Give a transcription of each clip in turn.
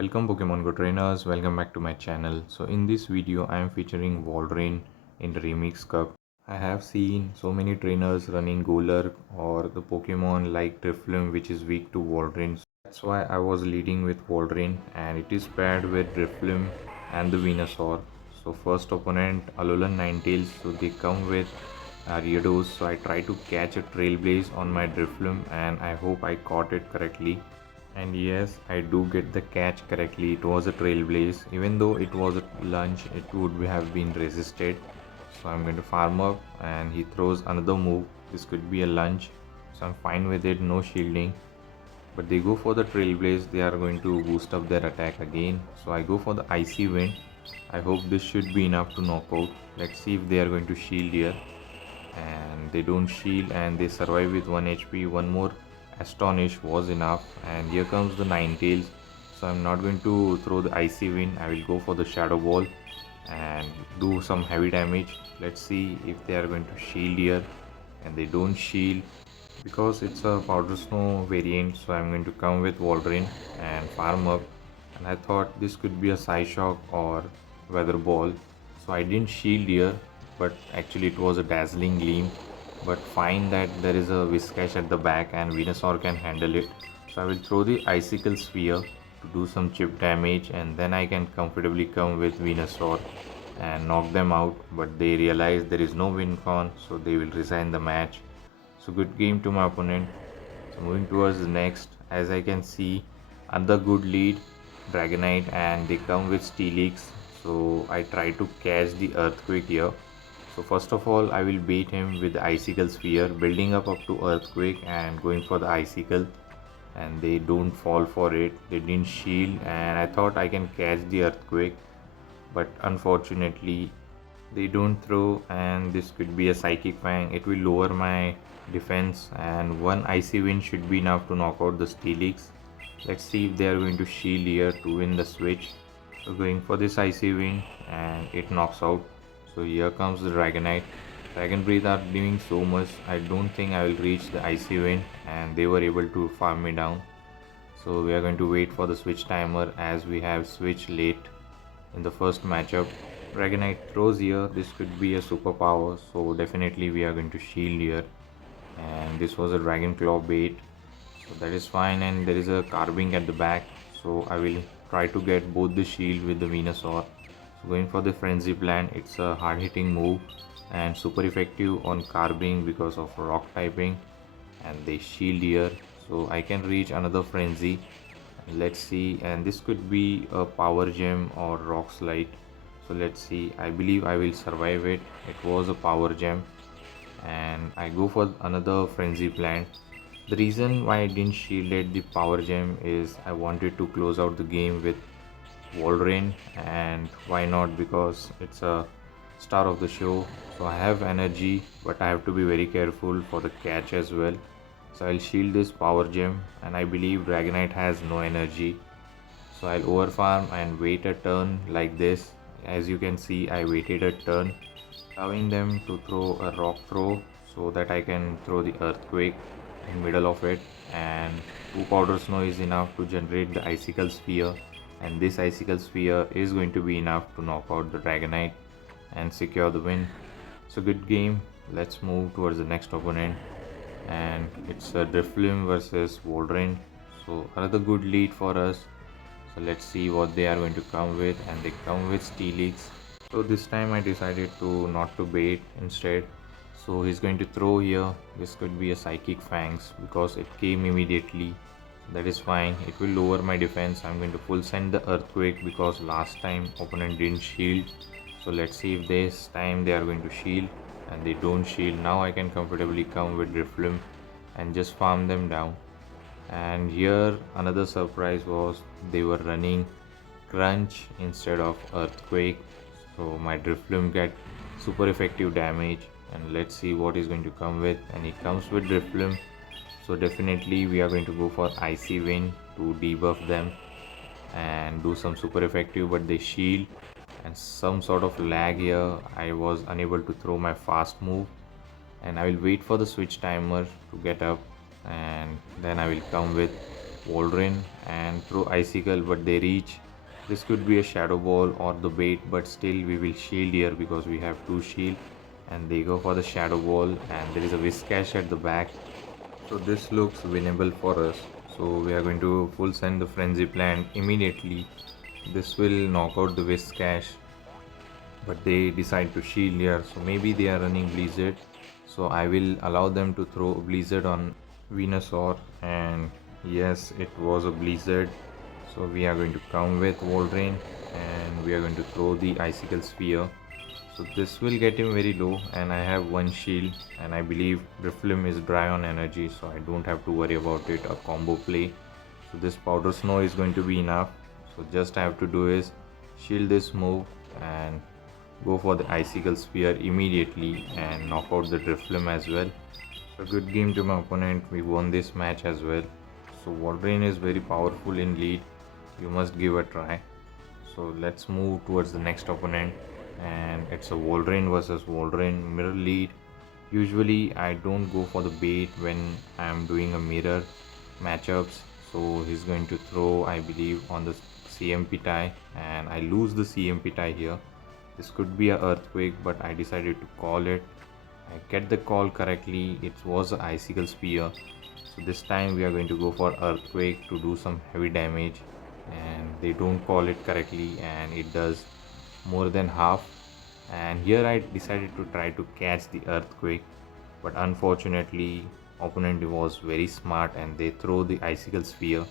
Welcome Pokemon Go trainers, welcome back to my channel. So in this video I am featuring Walrine in the Remix Cup. I have seen so many trainers running Golurk or the Pokemon like Drifloon which is weak to Walrine. So that's why I was leading with Walrine and it is paired with Drifloon and the Venusaur. So first opponent Alolan Ninetales, so they come with Ariados. So I try to catch a Trailblaze on my Drifloon and I hope I caught it correctly. And yes, I do get the catch correctly. It was a trailblaze. Even though it was a lunge, it would have been resisted. So I'm going to farm up and he throws another move. This could be a lunge. So I'm fine with it, no shielding. But they go for the trailblaze. They are going to boost up their attack again. So I go for the icy wind. I hope this should be enough to knock out. Let's see if they are going to shield here. And they don't shield and they survive with 1 HP. One more Astonish was enough, and here comes the Ninetales. So I'm not going to throw the icy wind. I will go for the shadow ball and do some heavy damage. Let's see if they are going to shield here, and they don't shield because it's a powder snow variant. So I'm going to come with Walrine and farm up, and I thought this could be a Psyshock or weather ball. So I didn't shield here, but actually it was a dazzling gleam. But find that there is a Whiscash at the back and Venusaur can handle it. So I will throw the Icicle Sphere to do some chip damage, and then I can comfortably come with Venusaur and knock them out. But they realize there is no win con, so they will resign the match. So good game to my opponent. So moving towards the next, as I can see, another good lead, Dragonite, and they come with Steelix. So I try to catch the Earthquake here. So first of all, I will bait him with the Icicle Sphere, building up to Earthquake and going for the Icicle. And they don't fall for it. They didn't shield, and I thought I can catch the Earthquake. But unfortunately, they don't throw, and this could be a Psychic Fang. It will lower my defense, and one Icy Wind should be enough to knock out the Steelix. Let's see if they are going to shield here to win the switch. So going for this Icy Wind, and it knocks out. So here comes the Dragonite. Dragon Breath are doing so much. I don't think I will reach the Icy Wind, and they were able to farm me down. So we are going to wait for the switch timer as we have switched late in the first matchup. Dragonite throws here. This could be a superpower, so definitely we are going to shield here. And this was a Dragon Claw bait, so that is fine. And there is a Carbink at the back, so I will try to get both the shield with the Venusaur. So going for the Frenzy Plant, it's a hard hitting move and super effective on Carbink because of rock typing, and they shield here, so I can reach another Frenzy. Let's see, and this could be a Power Gem or Rock Slide. So let's see, I believe I will survive it. It was a Power Gem, and I go for another Frenzy Plant. The reason why I didn't shielded the Power Gem is I wanted to close out the game with Walrine, and why not, because it's a star of the show. So I have energy, but I have to be very careful for the catch as well. So I'll shield this Power Gem, and I believe Dragonite has no energy. So I'll overfarm and wait a turn like this. As you can see, I waited a turn, allowing them to throw a rock throw so that I can throw the Earthquake in middle of it, and 2 powder snow is enough to generate the Icicle Sphere, and this Icicle Sphere is going to be enough to knock out the Dragonite and secure the win. So good game. Let's move towards the next opponent, and it's a Drifloon versus Walrine. So another good lead for us. So let's see what they are going to come with, and they come with Steelix. So this time I decided to not to bait instead. So he's going to throw here. This could be a Psychic Fangs because it came immediately. That is fine. It will lower my defense. I'm going to full send the Earthquake because last time opponent didn't shield. So let's see if this time they are going to shield, and they don't shield. Now I can comfortably come with Drifloon and just farm them down. And here another surprise was they were running Crunch instead of Earthquake. So my Drifloon get super effective damage, and let's see what he's going to come with. And he comes with Drifloon. So definitely we are going to go for Icy Wind to debuff them and do some super effective, but they shield, and some sort of lag here. I was unable to throw my fast move, and I will wait for the switch timer to get up, and then I will come with Walrine and throw icicle, but they reach. This could be a shadow ball or the bait, but still we will shield here because we have two shield. And they go for the shadow ball, and there is a whiskash at the back. So this looks winnable for us. So we are going to full send the frenzy plant immediately. This will knock out the whiskash, but they decide to shield here. So maybe they are running blizzard. So I will allow them to throw blizzard on Venusaur, and yes, it was a blizzard. So we are going to come with Walrine, and we are going to throw the icicle sphere. So this will get him very low, and I have one shield, and I believe Drifloon is dry on energy, so I don't have to worry about it, a combo play. So this powder snow is going to be enough. So just I have to do is shield this move and go for the icicle sphere immediately and knock out the Drifloon as well. So good game to my opponent. We won this match as well. So Walrine is very powerful in lead. You must give a try. So let's move towards the next opponent, and it's a Walrine versus Walrine mirror lead. Usually I don't go for the bait when I'm doing a mirror matchups. So he's going to throw, I believe, on the CMP tie, and I lose the CMP tie here. This could be a earthquake, but I decided to call it. I get the call correctly. It was an icicle spear. So this time we are going to go for earthquake to do some heavy damage, and they don't call it correctly, and it does more than half. And here I decided to try to catch the earthquake, but unfortunately opponent was very smart and they throw the icicle sphere.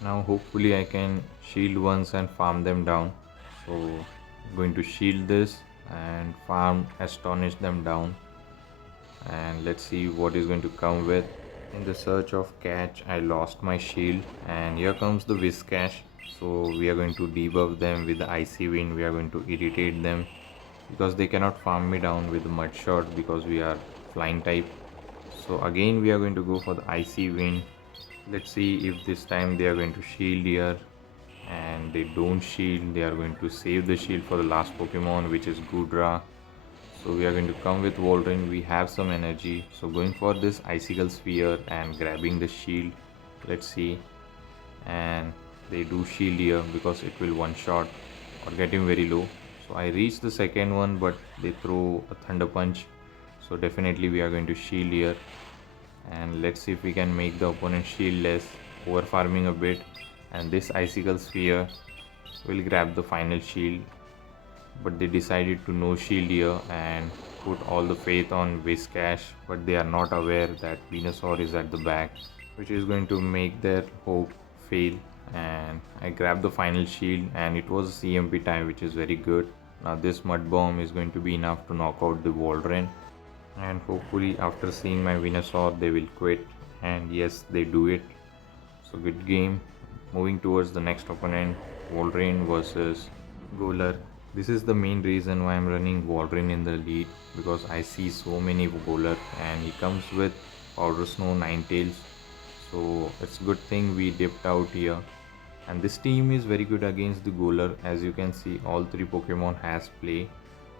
Now hopefully I can shield once and farm them down. So I'm going to shield this and farm astonish them down, and let's see what is going to come with. In the search of catch, I lost my shield, and here comes the whiskash. So we are going to debuff them with the icy wind. We are going to irritate them because they cannot farm me down with the mud shot because we are flying type. So again we are going to go for the icy wind. Let's see if this time they are going to shield here, and they don't shield. They are going to save the shield for the last Pokemon, which is Gudra. So we are going to come with Walrine. We have some energy, so going for this icicle sphere and grabbing the shield. Let's see, and they do shield here because it will one shot or get him very low. So I reach the second one, but they throw a thunder punch, so definitely we are going to shield here. And let's see if we can make the opponent shield less, over farming a bit, and this icicle sphere will grab the final shield. But they decided to no shield here and put all the faith on Whiskash, but they are not aware that Venusaur is at the back, which is going to make their hope fail. And I grabbed the final shield, and it was a CMP time, which is very good. Now this mud bomb is going to be enough to knock out the Walrine, and hopefully after seeing my Venusaur they will quit, and yes, they do it. So good game. Moving towards the next opponent, Walrine versus Goler. This is the main reason why I'm running Walrine in the lead, because I see so many Goler, and he comes with Powder Snow, Ninetales. So it's good thing we dipped out here. And this team is very good against the Goler. As you can see, all three Pokemon has play.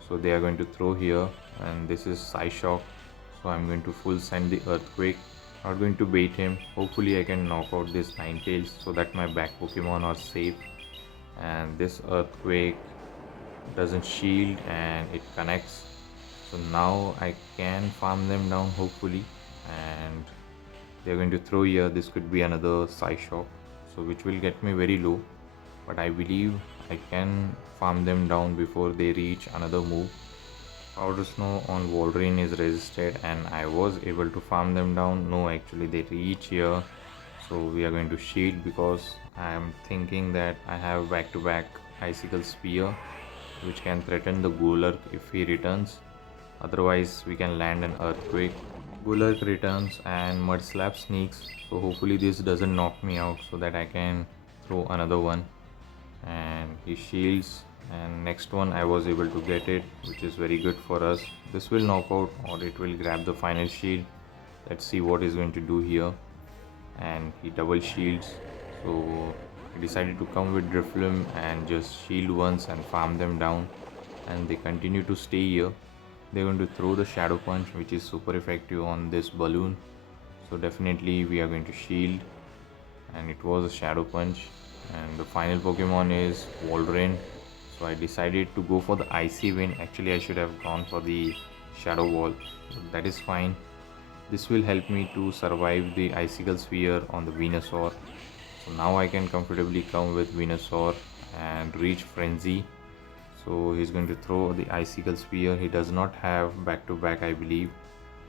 So they are going to throw here, and this is Psyshock. So I'm going to full send the Earthquake. Not going to bait him. Hopefully I can knock out this Ninetales so that my back Pokemon are safe. And this Earthquake doesn't shield and it connects. So now I can farm them down hopefully. And they're going to throw here. This could be another Psyshock, so which will get me very low. But I believe I can farm them down before they reach another move. Powder Snow on Walrine is resisted, and I was able to farm them down. No, actually they reach here. So we are going to shield because I am thinking that I have back-to-back Icicle Spear, which can threaten the Golurk if he returns. Otherwise we can land an Earthquake. Golurk returns and Mud Slap sneaks. So hopefully this doesn't knock me out so that I can throw another one. And he shields, and next one I was able to get it, which is very good for us. This will knock out or it will grab the final shield. Let's see what he's going to do here. And he double shields, so he decided to come with Drifloon and just shield once and farm them down, and they continue to stay here. They're going to throw the Shadow Punch, which is super effective on this balloon, so definitely we are going to shield. and it was a Shadow Punch. And the final Pokemon is Walrine. So I decided to go for the Icy Wind. Actually, I should have gone for the Shadow Wall, but that is fine. This will help me to survive the Icicle Sphere on the Venusaur. So now I can comfortably come with Venusaur and reach Frenzy. So he's going to throw the Icicle Sphere. He does not have back to back, I believe.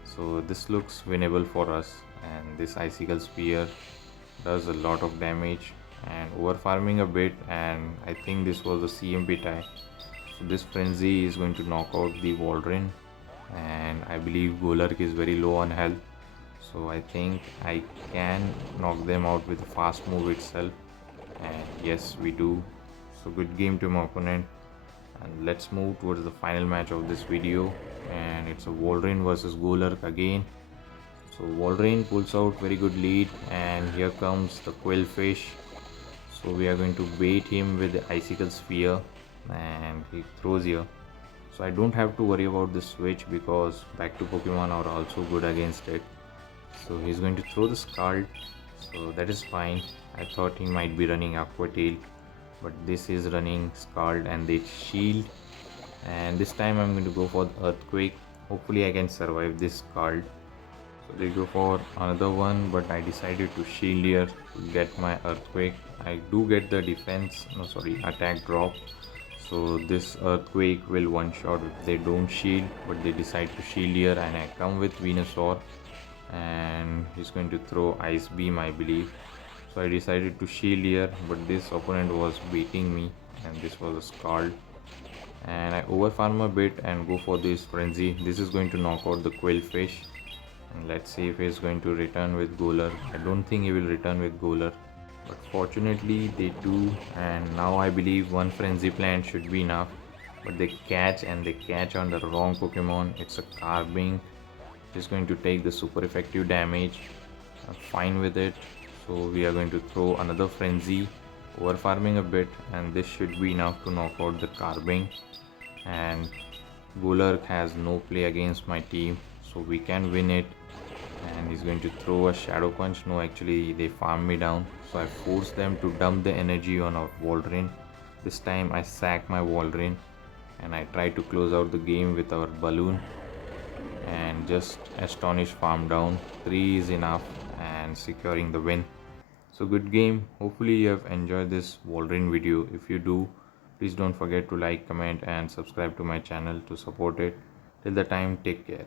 So this looks winnable for us, and this Icicle Spear does a lot of damage and over farming a bit, and I think this was a CMP tie. So this Frenzy is going to knock out the Walrine, and I believe Golurk is very low on health, so I think I can knock them out with a fast move itself, and yes, we do. So good game to my opponent, and let's move towards the final match of this video, and it's a Walrine versus Golurk again. So Walrine pulls out very good lead, and here comes the Quillfish. So we are going to bait him with the Icicle Sphere, and he throws here. So I don't have to worry about the switch because back to Pokemon are also good against it. So he's going to throw the Scald, so that is fine. I thought he might be running Aqua Tail, but this is running Scald and they shield, and this time I'm going to go for the Earthquake. Hopefully I can survive this Scald. So they go for another one, but I decided to shield here to get my Earthquake. I do get the attack drop. So this Earthquake will one shot if they don't shield, but they decide to shield here, and I come with Venusaur, and he's going to throw Ice Beam, I believe. So I decided to shield here, but this opponent was beating me, and this was a Scald. And I overfarm a bit and go for this Frenzy. This is going to knock out the Quillfish. And let's see if he's going to return with Golurk. I don't think he will return with Golurk, but fortunately they do, and now I believe one Frenzy Plant should be enough. But they catch, and they catch on the wrong Pokemon. It's a Carbink. It's going to take the super effective damage. I'm fine with it. So we are going to throw another Frenzy, over farming a bit, and this should be enough to knock out the Carbink. And Golurk has no play against my team, so we can win it. And he's going to throw a Shadow Punch. No, actually they farm me down, so I force them to dump the energy on our Walrine. This time I sack my Walrine, and I try to close out the game with our Balloon and just astonish farm down. 3 is enough and securing the win. So good game. Hopefully you have enjoyed this Walrine video. If you do, please don't forget to like, comment and subscribe to my channel to support it. Till the time, take care.